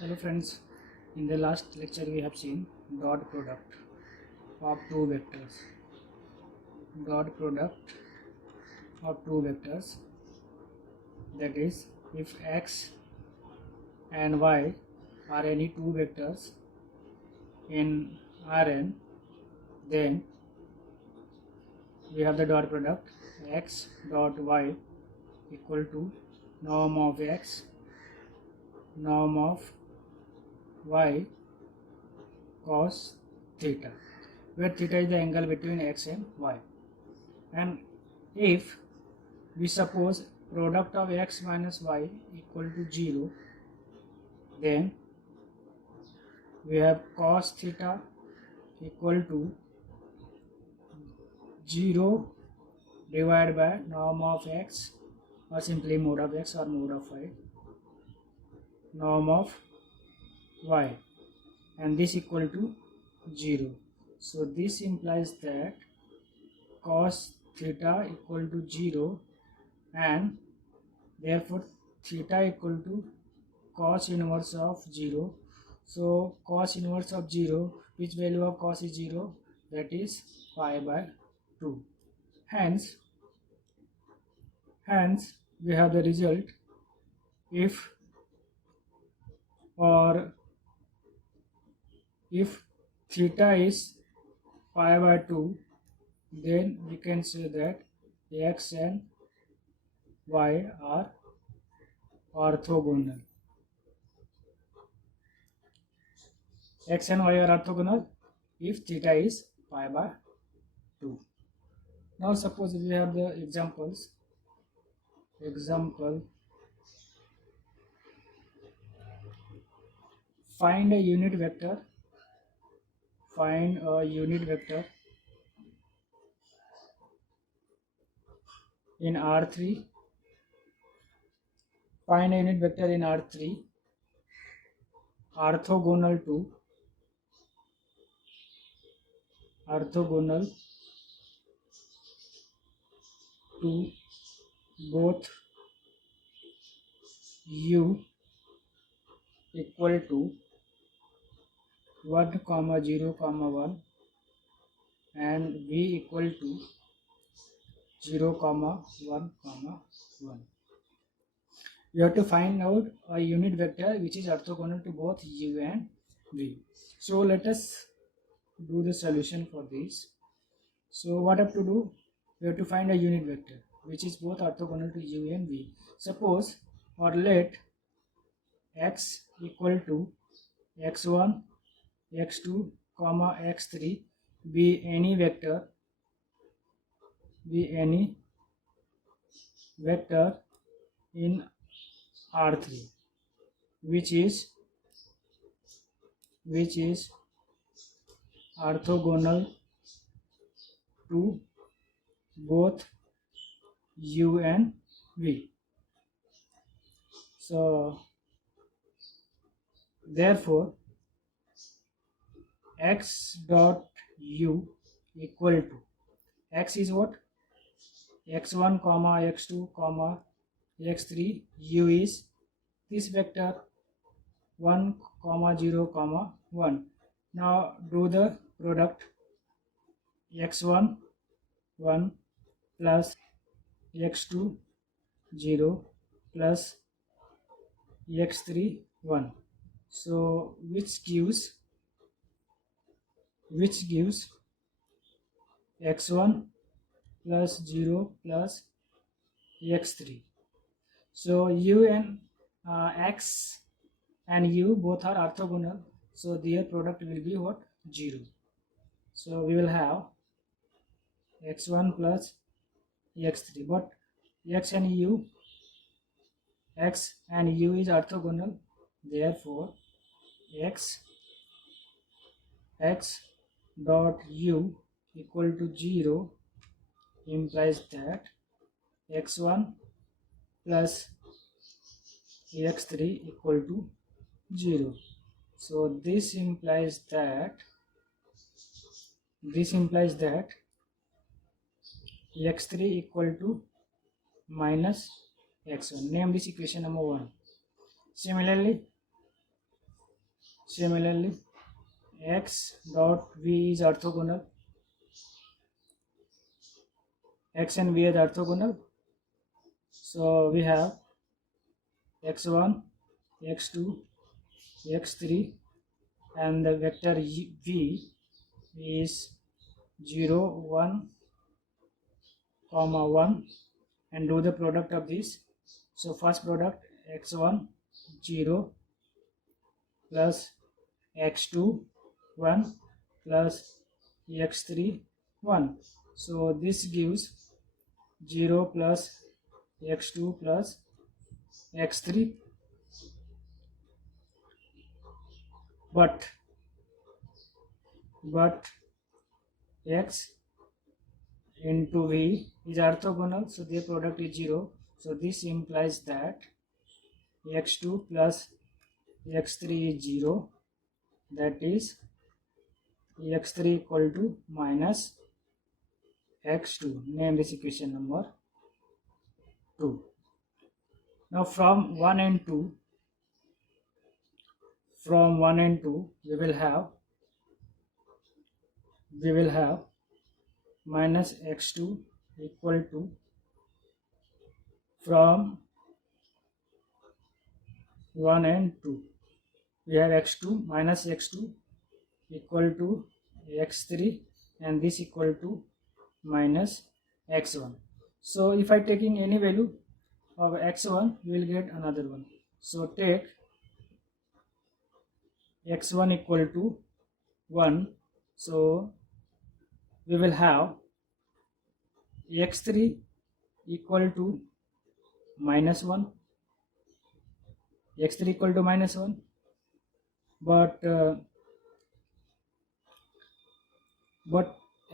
Hello friends, in the last lecture we have seen dot product of two vectors. Dot product of two vectors, that is, if x and y are any two vectors in Rn, then we have the dot product x dot y equal to norm of x, norm of y cos theta, where theta is the angle between x and y. And if we suppose product of x minus y equal to 0, then we have cos theta equal to 0 divided by norm of x, or simply mode of x or mode of y, norm of y, and this equal to 0. So this implies that cos theta equal to 0, and therefore theta equal to cos inverse of 0. So cos inverse of 0, which value of cos is 0, that is pi by 2. Hence we have the result, if theta is pi by 2, then we can say that x and y are orthogonal. X and y are orthogonal if theta is pi by 2. Now suppose we have the examples. Example, find a unit vector. Find a unit vector in R3. Find a unit vector in R3 orthogonal to both u equal to 1, 0, 1 and v equal to 0, 1, 1. We have to find out a unit vector which is orthogonal to both u and v. So let us do the solution for this. So what have to do? We have to find a unit vector which is both orthogonal to u and v. Suppose, or let x equal to x1, x2, x3 be any vector in R3 which is orthogonal to both u and v. So therefore x dot u equal to, x is what? x1, x2, x3, u is this vector 1, 0, 1. Now do the product, x1 1 plus x2 0 plus x3 1. So which gives x1 plus 0 plus x3. So u and x and u both are orthogonal, so their product will be what? 0. So we will have x1 plus x3, but x and u is orthogonal, therefore x dot u equal to 0 implies that x1 plus x3 equal to 0. So this implies that x3 equal to minus x1. Name this equation number 1. Similarly, Similarly, x dot v is orthogonal. X and v is orthogonal. So we have x1, x2, x3, and the vector v is 0, 1, comma 1, and do the product of this. So first product x1 0 plus x2 1 plus x3 1. So this gives 0 plus x2 plus x3, but x into v is orthogonal, so their product is 0. So this implies that x2 plus x3 is 0, that is x3 equal to minus x2. Name this equation number 2. Now from 1 and 2, we will have minus x2 equal to, from 1 and 2 we have x2 minus x2 equal to x3, and this equal to minus x1. So if I taking any value of x1, we will get another one. So take x1 equal to 1, so we will have x3 equal to minus 1, x3 equal to minus 1, but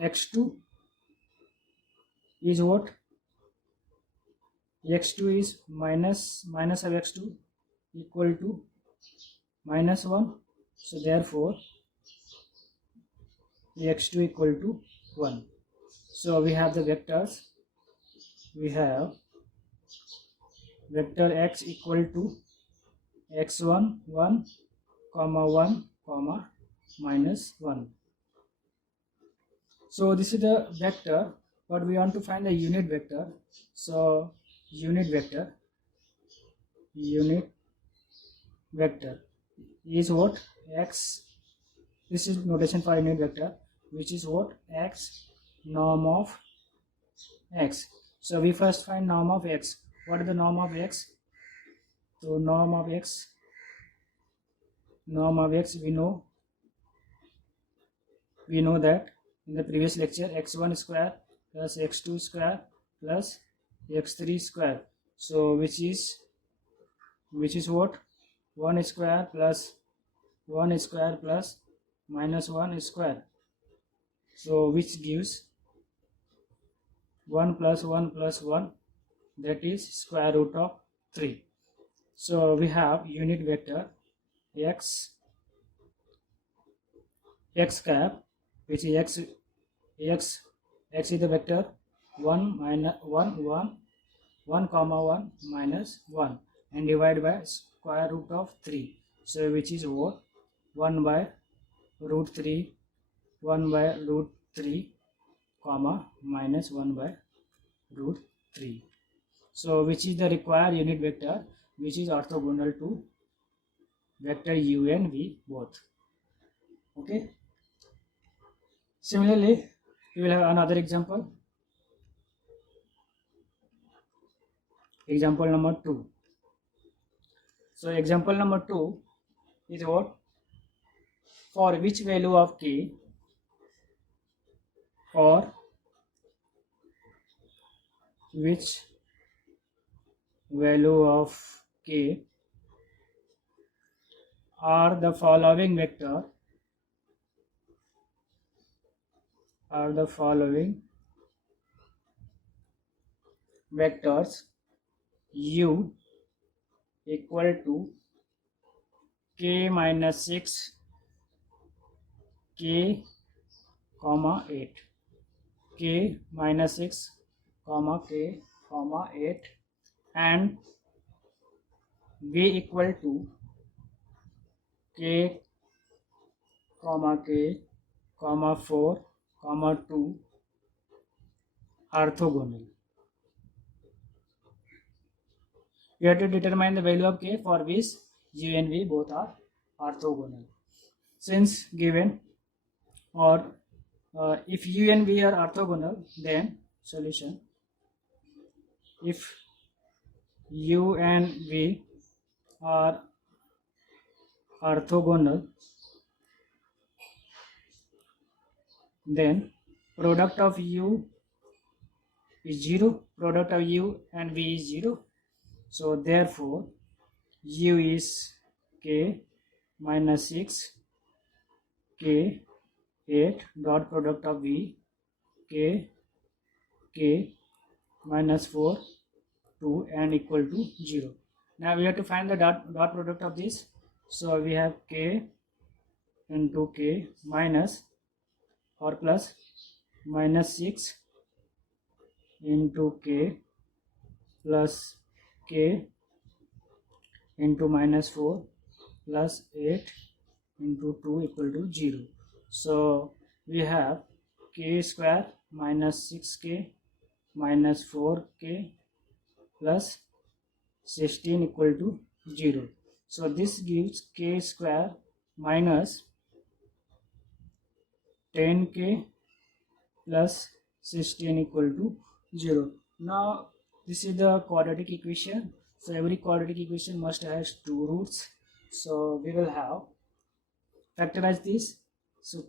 x2 is what? X2 is minus of x2 equal to minus 1, so therefore x2 equal to 1. So we have the vectors. We have vector x equal to x1 1 comma 1 comma minus 1. So this is the vector, but we want to find the unit vector. So unit vector is what? X. This is notation for unit vector, which is what? X norm of x. So we first find norm of x. What is the norm of x? So norm of x, we know that in the previous lecture, x1 square plus x2 square plus x3 square. So which is what? 1 square plus minus 1 square. So which gives 1 plus 1 plus 1, that is square root of 3. So we have unit vector x cap, which is x is the vector 1 minus 1 comma 1 minus 1, and divided by square root of 3. So which is what? 1 by root 3 comma minus 1 by root 3. So which is the required unit vector, which is orthogonal to vector u and v both. Okay. Similarly, we will have another example. Example number 2. So example number 2 is what? For which value of k, or which value of k are the following vectors u equal to k minus 6 k comma 8, k minus 6 comma k comma 8, and v equal to k comma k, comma 4, comma 2 orthogonal. We have to determine the value of k for which u and v both are orthogonal. Since given or if u and v are orthogonal, then solution: if u and v are orthogonal, then product of u is 0, product of u and v is 0. So therefore u is k minus 6, k 8, dot product of v k minus 4, 2 and equal to 0. Now we have to find the dot product of this. So we have k into k minus or plus minus 6 into k plus k into minus 4 plus 8 into 2 equal to 0. So we have k square minus 6k minus 4k plus 16 equal to 0. So this gives k square minus 10k plus 16 equal to 0. Now this is the quadratic equation. So every quadratic equation must have two roots. So we will have factorize this. So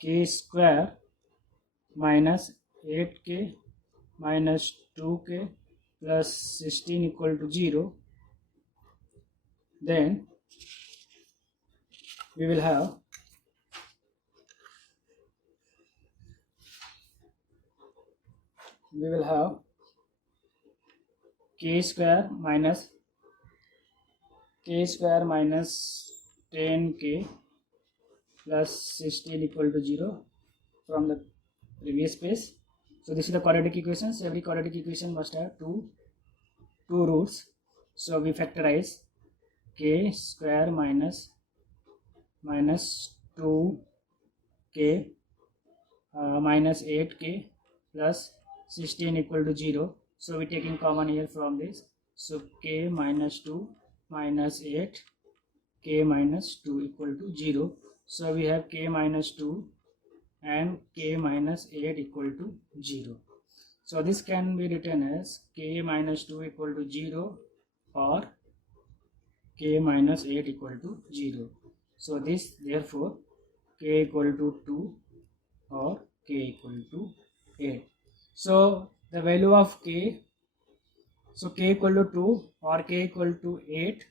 k square minus 8k minus 2k plus 16 equal to 0. Then we will have k square minus 10k plus 16 equal to 0 from the previous page. So this is the quadratic equation. So every quadratic equation must have two roots. So we factorize k square minus 2k minus 8k plus 16 equal to 0. So we taking common here from this. So k minus 2 minus 8 k minus 2 equal to 0. So we have k minus 2 and k minus 8 equal to 0. So this can be written as k minus 2 equal to 0 or k minus 8 equal to 0. So this therefore k equal to 2 or k equal to 8. So the value of k, so k equal to 2 or k equal to 8,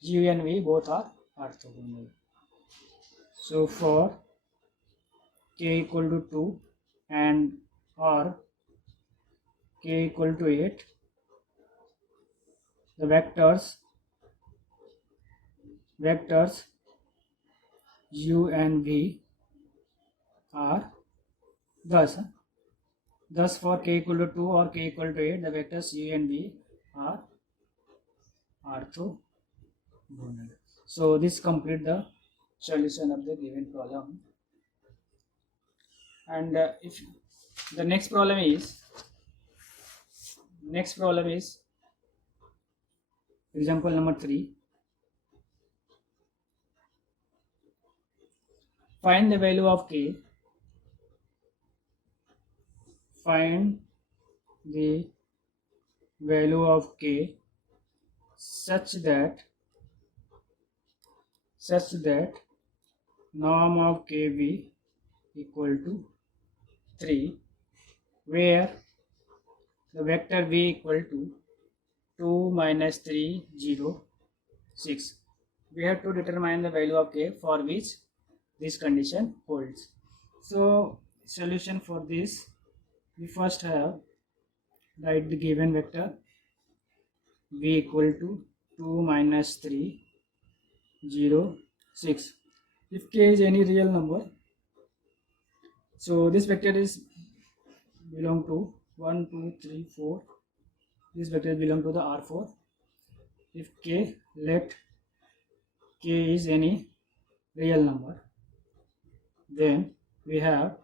u and v both are orthogonal. So for k equal to 2 and or k equal to 8, the vectors u and v are thus for k equal to 2 or k equal to 8, the vectors u and v are orthogonal. So this complete the solution of the given problem. And if the next problem is example number 3. Find the value of k. Find the value of k such that norm of kv equal to 3, where the vector v equal to 2 minus 3 0 6. We have to determine the value of k for which this condition holds. So solution for this, we first have write the given vector v equal to 2 minus 3 0 6. If k is any real number, so this vector is belong to 1 2 3 4. This vector belong to the R4. If k, let k is any real number, Then we have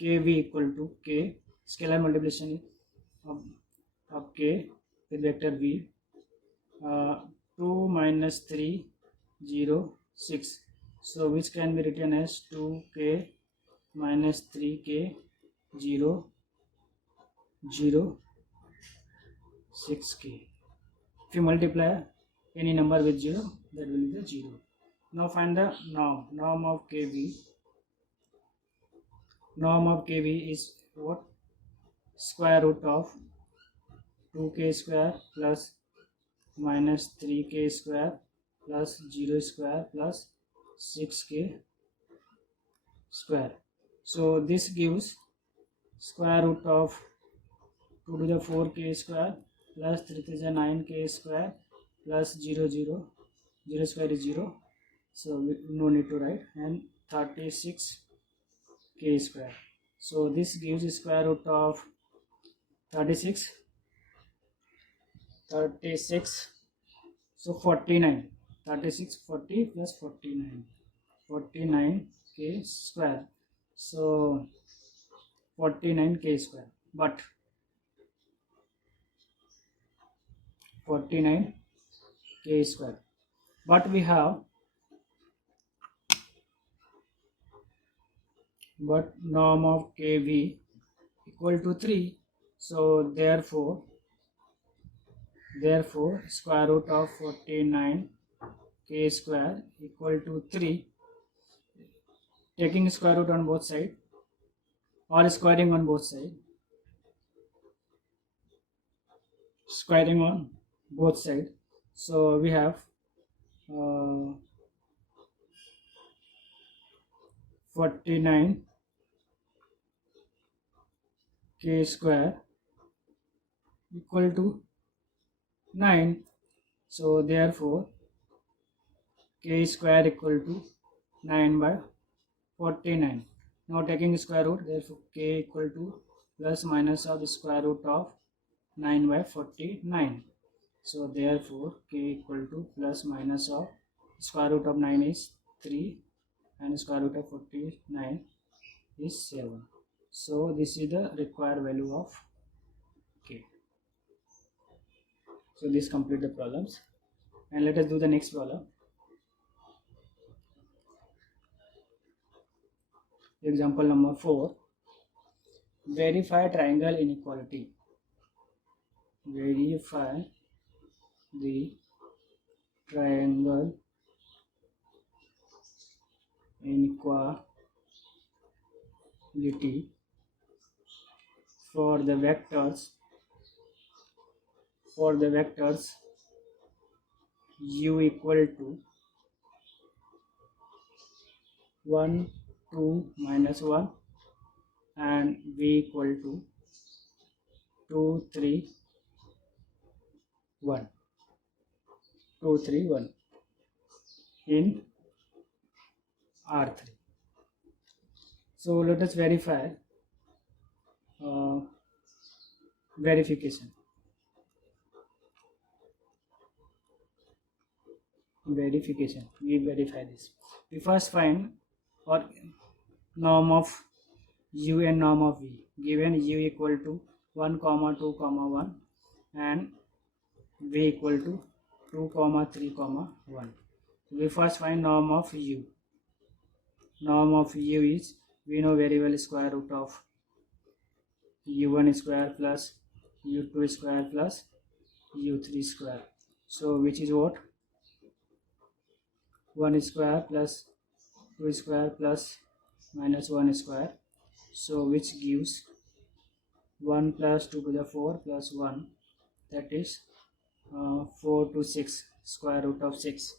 kv equal to k, scalar multiplication of, k with vector v, 2 minus 3 0 6, so which can be written as 2k minus 3k 0 0 6k. If you multiply any number with 0, that will be the 0. Now find the norm of kv. Norm of kv is what? Square root of 2k square plus minus 3k square plus 0 square plus 6k square. So this gives square root of 2 to the 4k square plus 3 to the 9k square plus 0 0 0 square is 0, so no need to write, and 36k square. So this gives square root of 36, so 49, 36 40 plus 49, 49k square, so 49k square, but 49k square, but we have norm of kv equal to 3, so therefore square root of 49k square equal to 3, taking square root on both sides or squaring on both sides, so we have 49k square equal to 9, so therefore k square equal to 9 by 49. Now taking square root, therefore k equal to plus minus of square root of 9 by 49. So therefore k equal to plus minus of square root of 9 is 3 and square root of 49 is 7. So this is the required value of k. So this complete the problems, and let us do the next problem. Example number 4. Verify triangle inequality. Verify the triangle inequality for the vectors u equal to 1 2 minus 1 and v equal to 2 3 1 in R3. So let us verify verification. We verify this. We first find or norm of u and norm of v. Given u equal to 1 comma 2 comma 1 and v equal to 2 comma 3 comma 1. We first find norm of u. Norm of u is, we know very well, square root of u1 square plus u2 square plus u3 square. So which is what? 1 square plus 2 square plus minus 1 square, so which gives 1 plus 2 to the 4 plus 1, that is 4 to 6, square root of 6.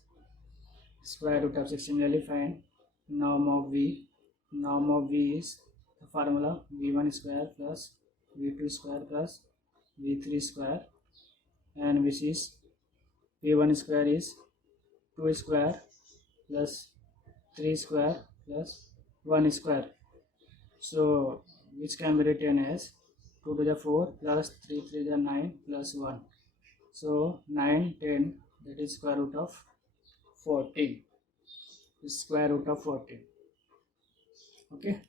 Similarly find norm of v. Norm of v is the formula v1 square plus v2 square plus v3 square, and which is v1 square is 2 square plus 3 square plus 1 square, so which can be written as 2 to the 4 plus 3 to the 9 plus 1, so 9 10, that is square root of 14. Okay,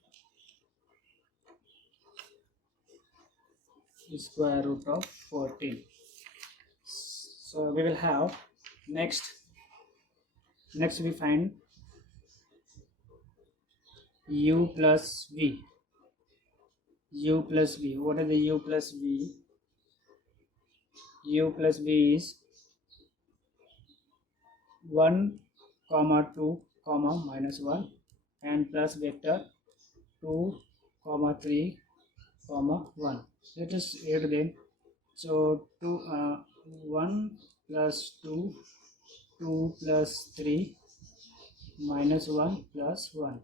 square root of 14. So we will have next we find u plus v. What is the u plus v? U plus v is 1 comma 2 comma minus 1 and plus vector 2 comma 3 comma 1. Let us add them. So 1 plus 2, 2 plus 3 minus 1 plus 1.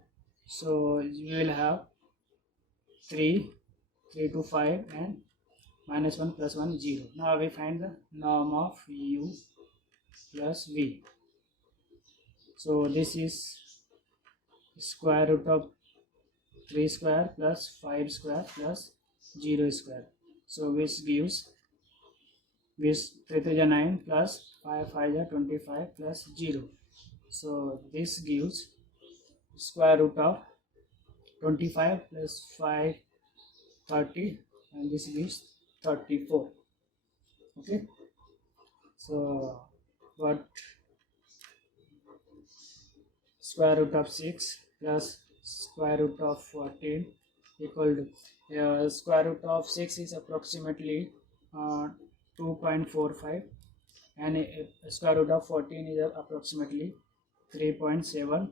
So you will have 3 to 5 and minus 1 plus 1 0. Now we find the norm of u plus v. So this is square root of 3 square plus 5 square plus 0 square. So which gives 3 to 9 plus 5 5 25 plus 0. So this gives square root of 25 plus 5 30 and this gives 34. Okay, so what square root of 6 plus square root of 14 equal to square root of 6 is approximately 2.45 and square root of 14 is approximately 3.74,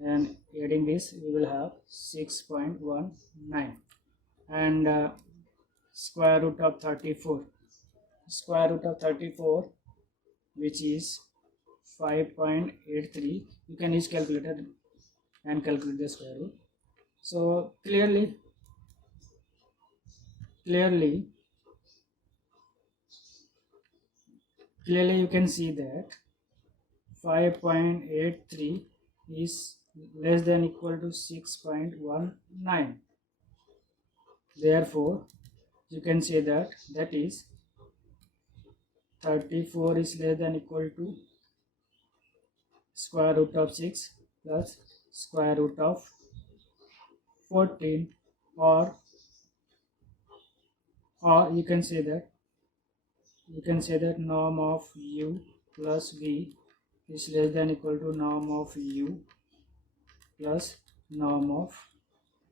and adding this we will have 6.19. And square root of 34 which is 5.83. You can use calculator and calculate the square root. So clearly you can see that 5.83 is less than equal to 6.19. Therefore you can say that is 34 is less than equal to square root of 6 plus square root of 14, or you can say that norm of u plus v is less than equal to norm of u plus norm of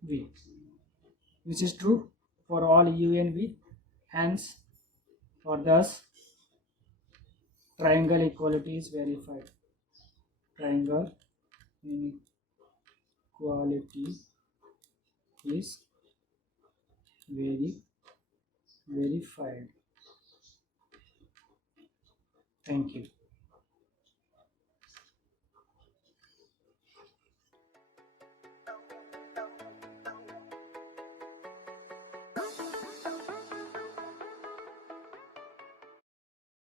v, which is true for all u and v. Hence, or thus, triangle equality is verified. Triangle inequality is verified. Thank you.